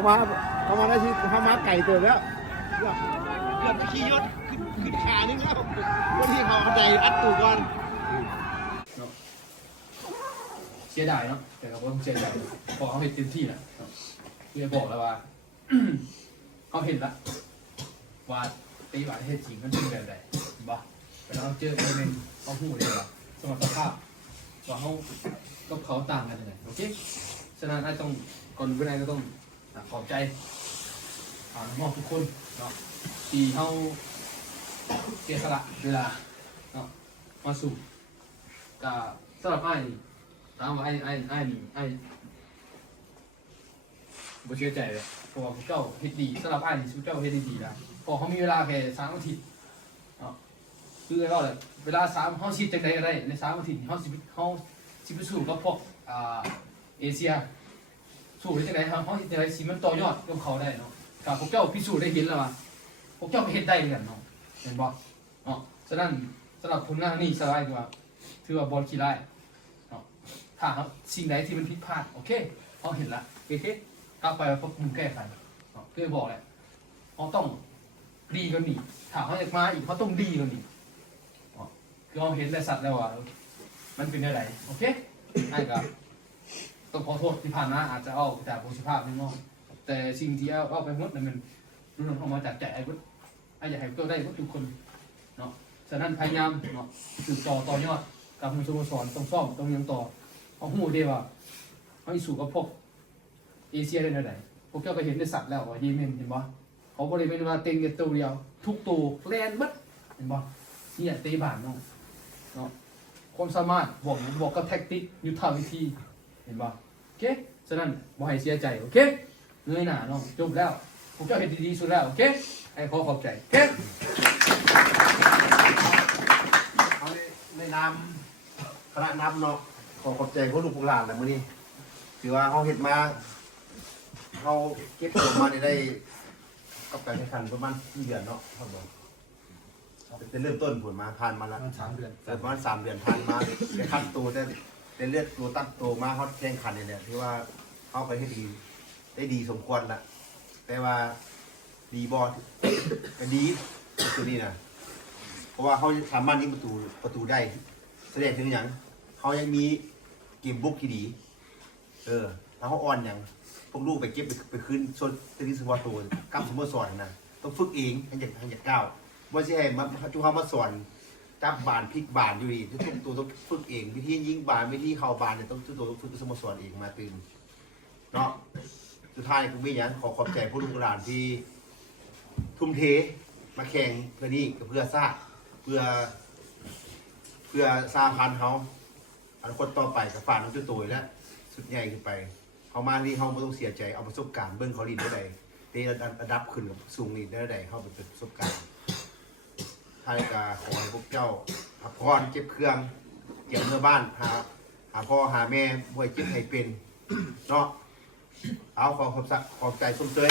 เขามาได้ที่เขามาไก่ตัวแล้วเกือบขี่ยศขึ้นขานึงแล้ววันที่เขาใจอัดตูก่อนเสียดายเนาะแต่เราก็ต้องเสียใจพอเขาเห็นเต็มที่แหละเพื่อบอกแล้วว่าเขาเห็นละว่าตีบาทเทศจริงมันเป็นแบบไหนบ้าแต่เราเจอเองเขาหูเลยว่าสมรรถภาพว่าเขากับเขาต่างกันยังไงโอเคฉะนั้นไอ้ต้องก่อนเวลาก็ต้องขอบใจมอบทุกคนเนาะที่เขาเสียสละเวลาเนาะมาสู่กับสำหรับไอ้ถามว่าไอ้บ่เชื่อใจเลยเพราะว่าพวกเจ้าเฮ็ดดีสำหรับไอ้พวกเจ้าเฮ็ดดีแล้วพอเขามีเวลาแค่3 อาทิตย์เนาะคือไอ้ก็เลยเวลา3เขาชิดจังใดก็ได้ใน3 อาทิตย์เขาสิไปสู้กับพวกเอเชียสู้ได้จังใดเขาสิจังใดสิมันต่อยอดกับเขาได้เนาะกับพวกเจ้าพิสูจน์ได้เห็นแล้วว่าพวกเจ้าก็เฮ็ดได้เหมือนกันเนาะเห็นบ่เนาะฉะนั้นสำหรับผลงานนี้สบายกว่าถือว่าบอลขี้ไล่เนาะถ้าเขาสิ่งใดที่มันผิดพลาดโอเคเขาเห็นละโอเคกลับไปพวกมึงแก้ไขเพื่อบอกแหละเขาต้องดีกว่านี้ถ้าเขาอยากมาอีกเขาต้องดีกว่านี้คือเขาเห็นและสัตว์แล้วว่ามันเป็นอะไรโอเคไอ้ก็ต้องขอโทษที่ผ่านมาอาจจะเอาจากโพสิภาพนิดนึงแต่สิ่งที่เอาไปหมดนั้นมันรุ่นออกมาจากใจไอ้พุทธไอ้อยากให้ตัวได้พุทธทุกคนเนาะฉะนั้นพยายามเนาะสืบต่อยอดกับมือสโมสรต้องซ่อมต้องยังต่อเขาหูเดียวว่าเขาอีสู่กับพวกเอเชียได้ไหนพวกเจ้าไปเห็นในสัตว์แล้วว่าเยเมนเห็นบ่เขาบริเวณว่าเต็งกันตัวเดียวทุกตัวแลนบัดเห็นบ่นี่เตะบานเนาะความสามารถบอกกับแท็กติกยุทธวิธีเห็นบ่โอเคฉะนั้นบ่ให้เสียใจโอเคเงยหน้าเนาะจบแล้วพวกเจ้าเห็นดีๆสุดแล้วโอเคไอ้ขอบใจโอเคเอาในนามคณะนับเนาะขอบใจพวกลูกพวกหลานแหละมื้อนี้ถือว่าเขาเห็นมาเขาเก็บตัวมาได้กับการแข่งขันประมาณ4 เดือนเนาะครับผมเป็นเริ่มต้นผลมาผ่านมาแล้ว3 เดือนประมาณ3 เดือนผ่านมาได้ขั้นตัวได้เลือดตัวตั้งตัวมาเขาแข่งขันเนี่ยที่ว่าเข้าไปให้ดีได้ดีสมควรละแต่ว่าดีบอลก็ดีตัวนี้นะเพราะว่าเขาสามารถยิงประตูได้แสดงถึงอย่างเขายังมีเกมบุกที่ดีแล้วเขาอ่อนอย่างพวกลูกไปเก็บไปคืนโซนที่สปอร์ตตัวกับสโมสรนะต้องฝึกเองให้อยากก้าวว่าจะให้มาจุเขามาสอนจับบานพลิกบานอยู่ดีทุกตัวต้องฝึกเองวิธียิงบานวิธีเข้าบานเนี่ยต้องทุกตัวต้องฝึกสโมสรเองมาตื่นเนาะสุดท้ายผมไม่ยันขอบใจผู้ลูกหลานที่ทุ่มเทมาแข่งเพื่อนี่กับเพื่อซาเพื่อซาพันเขาอนาคตต่อไปกับฝ่ายน้องตัวและสุดใหญ่ขึ้นไปเขามาที่เขาไม่ต้องเสียใจเอาประสบการณ์เบิ้งเขาลีดได้ใดเตะระดับขึ้นกับสูงลีดได้ใดเขาเป็นประสบการณ์ท้ายกาขอให้พวกเจ้าพักผ่อนเจ็บเครื่องเกี่ยวเมื่อบ้านหาพ่อหาแม่บ่อยเจ็บให้เป็นเนาะเอาขอบใจส้มเตย